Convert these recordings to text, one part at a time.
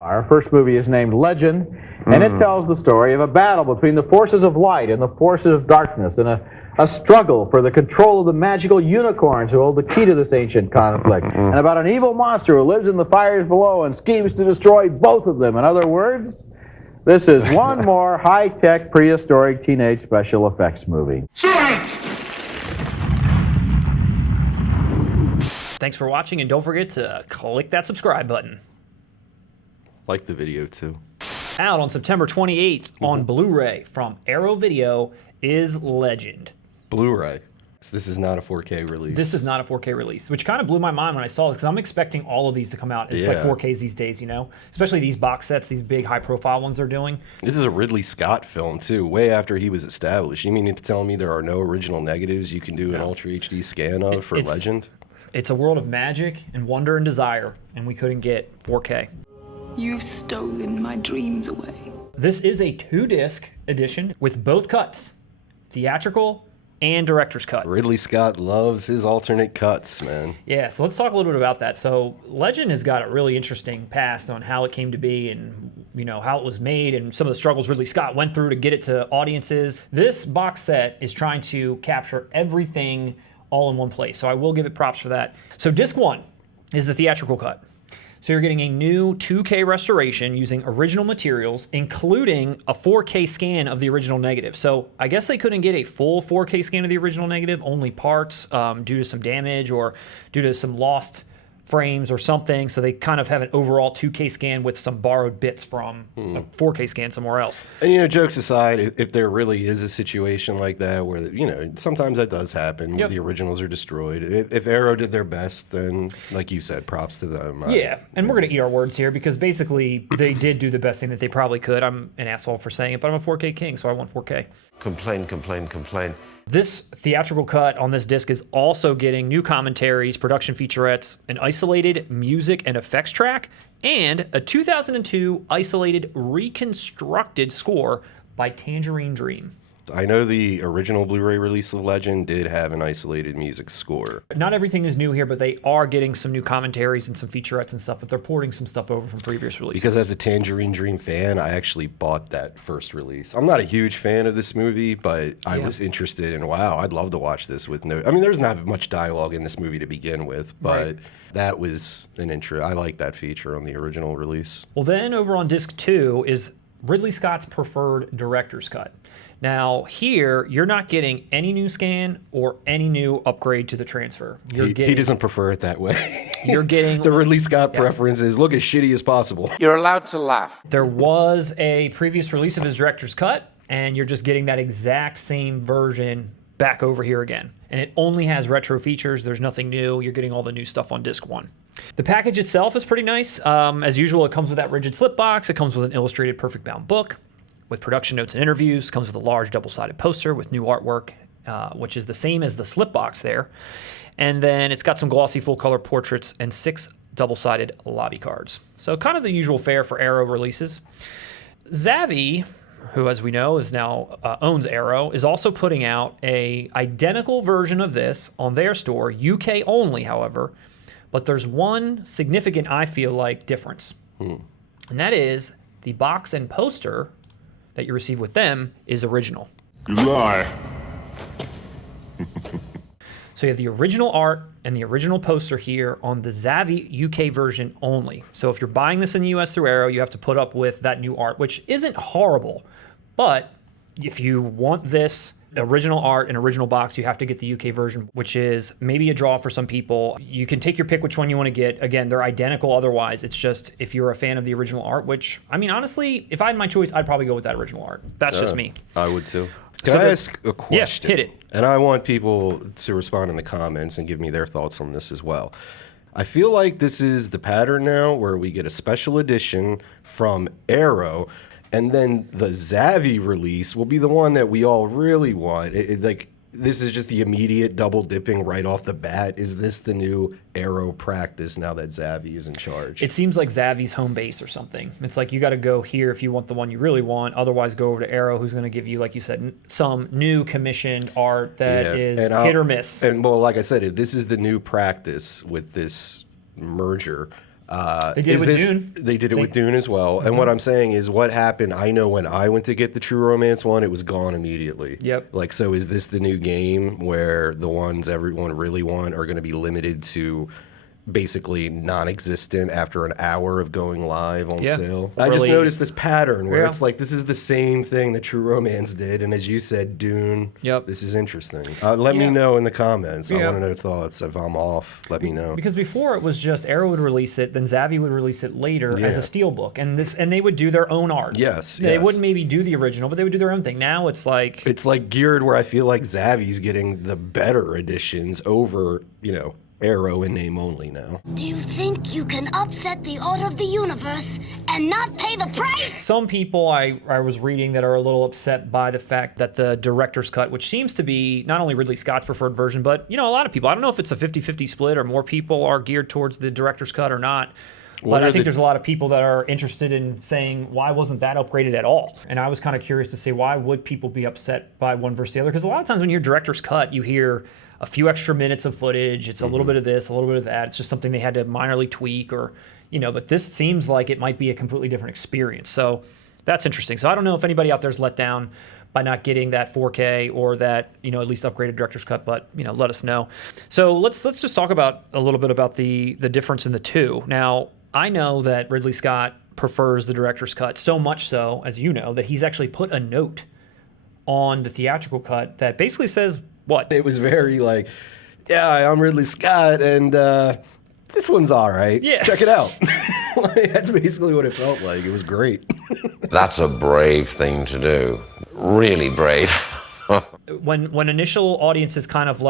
Our first movie is named Legend, and it tells the story of a battle between the forces of light and the forces of darkness, and a struggle for the control of the magical unicorns who hold the key to this ancient conflict, and about an evil monster who lives in the fires below and schemes to destroy both of them. In other words, this is one more high-tech, prehistoric teenage special effects movie. Silence! Thanks for watching, and don't forget to click that subscribe button. Like the video too. Out on September 28th on Blu-ray from Arrow Video is Legend. Blu-ray. So this is not a 4K release. This is not a 4K release, which kind of blew my mind when I saw this because I'm expecting all of these to come out. It's like 4Ks these days, you know? Especially these box sets, these big high-profile ones they're doing. This is a Ridley Scott film too, way after he was established. You mean to tell me there are no original negatives you can do an Ultra HD scan of for Legend? It's a world of magic and wonder and desire, and we couldn't get 4K. You've stolen my dreams away. This is a 2-disc edition with both cuts, theatrical and director's cut. Ridley Scott loves his alternate cuts, man. Yeah, so let's talk a little bit about that. So Legend has got a really interesting past on how it came to be and, you know, how it was made and some of the struggles Ridley Scott went through to get it to audiences. This box set is trying to capture everything all in one place, so I will give it props for that. So disc 1 is the theatrical cut. So you're getting a new 2K restoration using original materials, including a 4K scan of the original negative. So I guess they couldn't get a full 4K scan of the original negative, only parts due to some damage or due to some lost frames or something. So they kind of have an overall 2K scan with some borrowed bits from a 4K scan somewhere else. And, you know, jokes aside, if there really is a situation like that where, you know, sometimes that does happen where the originals are destroyed. If Arrow did their best, then, like you said, props to them. Yeah, and we're going to eat our words here because basically they did do the best thing that they probably could. I'm an asshole for saying it, but I'm a 4K king, so I want 4K. Complain, complain, complain. This theatrical cut on this disc is also getting new commentaries, production featurettes, an isolated music and effects track, and a 2002 isolated reconstructed score by Tangerine Dream. I know the original Blu-ray release of Legend did have an isolated music score. Not everything is new here, but they are getting some new commentaries and some featurettes and stuff, but they're porting some stuff over from previous releases. Because as a Tangerine Dream fan, I actually bought that first release. I'm not a huge fan of this movie, but I was interested in, wow, I'd love to watch this with no... I mean, there's not much dialogue in this movie to begin with, but that was an intro. I like that feature on the original release. Well, then over on disc 2 is Ridley Scott's preferred director's cut. Now, here, you're not getting any new scan or any new upgrade to the transfer. He doesn't prefer it that way. You're getting... the Ridley Scott preference is look as shitty as possible. You're allowed to laugh. There was a previous release of his director's cut, and you're just getting that exact same version back over here again. And it only has retro features. There's nothing new. You're getting all the new stuff on disc 1. The package itself is pretty nice. As usual, it comes with that rigid slip box. It comes with an illustrated perfect bound book with production notes and interviews. Comes with a large double-sided poster with new artwork, which is the same as the slip box there. And then it's got some glossy full-color portraits and 6 double-sided lobby cards. So kind of the usual fare for Arrow releases. Zavvi, who, as we know, is now owns Arrow, is also putting out a identical version of this on their store, UK only, however. But there's one significant, I feel like, difference. And that is the box and poster that you receive with them is original. You lie. So you have the original art and the original poster here on the Zavvi UK version only. So if you're buying this in the US through Arrow, you have to put up with that new art, which isn't horrible. But if you want this original art and original box, you have to get the UK version, which is maybe a draw for some people. You can take your pick which one you want to get. Again, they're identical otherwise. It's just if you're a fan of the original art, which, I mean, honestly, if I had my choice, I'd probably go with that original art. That's just me. I would too. Can I ask a question? Yeah, hit it. And I want people to respond in the comments and give me their thoughts on this as well. I feel like this is the pattern now where we get a special edition from Arrow, and then the Zavvi release will be the one that we all really want. Like, this is just the immediate double dipping right off the bat. Is this the new Arrow practice now that Zavvi is in charge? It seems like Zavvi's home base or something. It's like you got to go here if you want the one you really want. Otherwise, go over to Arrow, who's going to give you, like you said, some new commissioned art that is hit or miss. And, well, like I said, if this is the new practice with this merger, They did it with Dune. They did it with Dune as well. And what I'm saying is what happened, I know when I went to get the True Romance one, it was gone immediately. Yep. Like, so is this the new game where the ones everyone really want are going to be limited to basically non-existent after an hour of going live on sale? I just noticed this pattern where it's like this is the same thing that True Romance did, and as you said, Dune. Yep. This is interesting. Let me know in the comments. I want to know thoughts. If I'm off, let me know. Because before it was just Arrow would release it, then Zavvi would release it later as a steelbook, and they would do their own art. They wouldn't maybe do the original, but they would do their own thing. Now it's like geared where I feel like Zavvi's getting the better editions over, Arrow in name only now. Do you think you can upset the order of the universe and not pay the price? Some people I was reading that are a little upset by the fact that the director's cut, which seems to be not only Ridley Scott's preferred version, but, a lot of people, I don't know if it's a 50-50 split or more people are geared towards the director's cut or not. But I think there's a lot of people that are interested in saying, why wasn't that upgraded at all? And I was kind of curious to say, why would people be upset by one versus the other? Because a lot of times when you hear director's cut, you hear a few extra minutes of footage. It's a little bit of this, a little bit of that. It's just something they had to minorly tweak or, but this seems like it might be a completely different experience. So that's interesting. So I don't know if anybody out there's let down by not getting that 4K or that, at least upgraded director's cut, but, let us know. So let's just talk about a little bit about the difference in the two. Now, I know that Ridley Scott prefers the director's cut so much so, as you know, that he's actually put a note on the theatrical cut that basically says what? It was very like, yeah, I'm Ridley Scott, and this one's all right. Yeah. Check it out. That's basically what it felt like. It was great. That's a brave thing to do. Really brave. When initial audiences kind of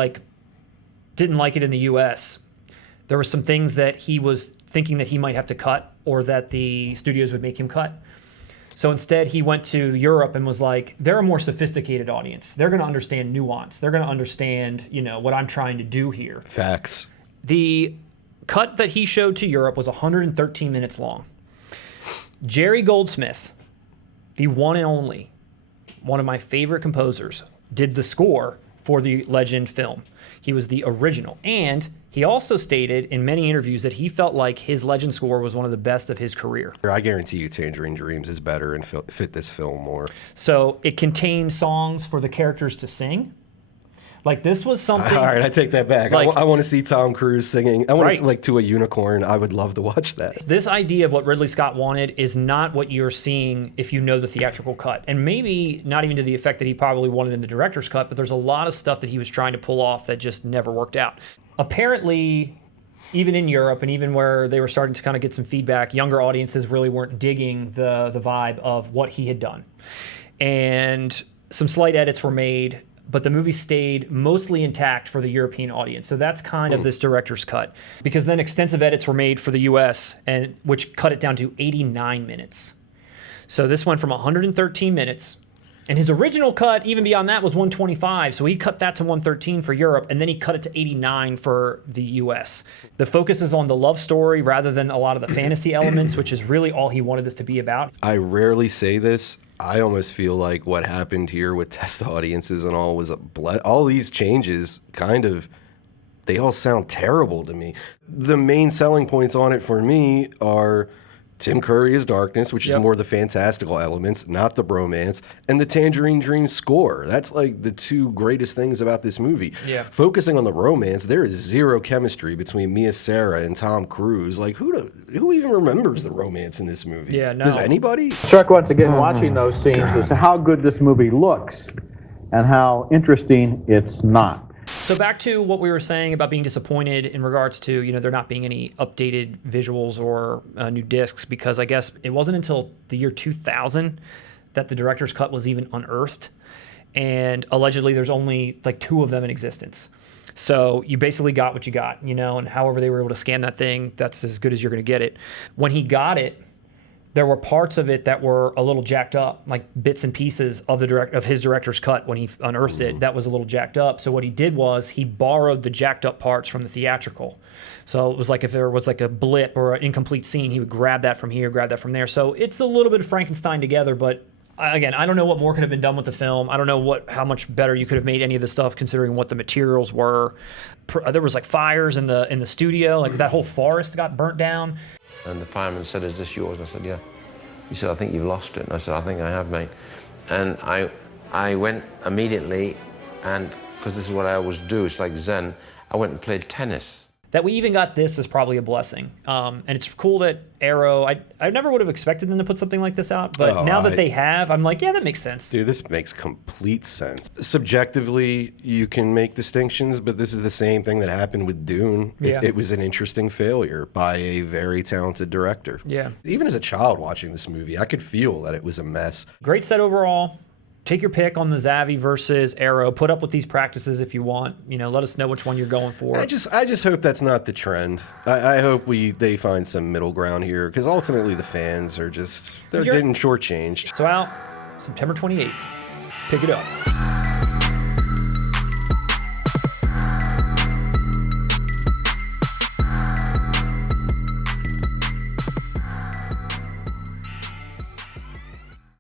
didn't like it in the U.S., there were some things that he was thinking that he might have to cut or that the studios would make him cut. So instead, he went to Europe and was like, they're a more sophisticated audience. They're going to understand nuance. They're going to understand, what I'm trying to do here. Facts. The cut that he showed to Europe was 113 minutes long. Jerry Goldsmith, the one and only, one of my favorite composers, did the score for the Legend film. He was the original. And he also stated in many interviews that he felt like his Legend score was one of the best of his career. I guarantee you Tangerine Dreams is better and fit this film more. So it contained songs for the characters to sing. This was something... All right, I take that back. I want to see Tom Cruise singing. I want to see, To a Unicorn. I would love to watch that. This idea of what Ridley Scott wanted is not what you're seeing if you know the theatrical cut. And maybe not even to the effect that he probably wanted in the director's cut, but there's a lot of stuff that he was trying to pull off that just never worked out. Apparently, even in Europe and even where they were starting to kind of get some feedback, younger audiences really weren't digging the vibe of what he had done. And some slight edits were made, but the movie stayed mostly intact for the European audience. So that's kind of this director's cut. Because then extensive edits were made for the US, and which cut it down to 89 minutes. So this went from 113 minutes. And his original cut, even beyond that, was 125. So he cut that to 113 for Europe, and then he cut it to 89 for the US. The focus is on the love story rather than a lot of the fantasy elements, which is really all he wanted this to be about. I rarely say this. I almost feel like what happened here with test audiences and all was all these changes they all sound terrible to me. The main selling points on it for me are Tim Curry as Darkness, which is more the fantastical elements, not the bromance, and the Tangerine Dream score. That's the two greatest things about this movie. Yeah. Focusing on the romance, there is zero chemistry between Mia Sara and Tom Cruise. Who even remembers the romance in this movie? Yeah, no. Does anybody? Struck once again watching those scenes is how good this movie looks and how interesting it's not. So back to what we were saying about being disappointed in regards to, there not being any updated visuals or new discs, because I guess it wasn't until the year 2000 that the director's cut was even unearthed. And allegedly there's only 2 of them in existence. So you basically got what you got, and however they were able to scan that thing, that's as good as you're going to get it. When he got it, there were parts of it that were a little jacked up, like bits and pieces of his director's cut when he unearthed it. That was a little jacked up. So what he did was he borrowed the jacked up parts from the theatrical. So it was like if there was a blip or an incomplete scene, he would grab that from here, grab that from there. So it's a little bit of Frankenstein together, but again, I don't know what more could have been done with the film. I don't know how much better you could have made any of the stuff considering what the materials were. There was fires in the studio, that whole forest got burnt down. And the fireman said, is this yours? I said, yeah. He said, I think you've lost it. And I said, I think I have, mate. And I went immediately, and because this is what I always do, it's like Zen, I went and played tennis. That we even got this is probably a blessing. And it's cool that Arrow, I never would have expected them to put something like this out, but now that they have, I'm like, yeah, that makes sense. Dude, this makes complete sense. Subjectively, you can make distinctions, but this is the same thing that happened with Dune. Yeah. It was an interesting failure by a very talented director. Yeah. Even as a child watching this movie, I could feel that it was a mess. Great set overall. Take your pick on the Zavvi versus Arrow. Put up with these practices if you want. You know, let us know which one you're going for. I just hope that's not the trend. I hope they find some middle ground here, because ultimately the fans are they're getting shortchanged. So out September 28th. Pick it up.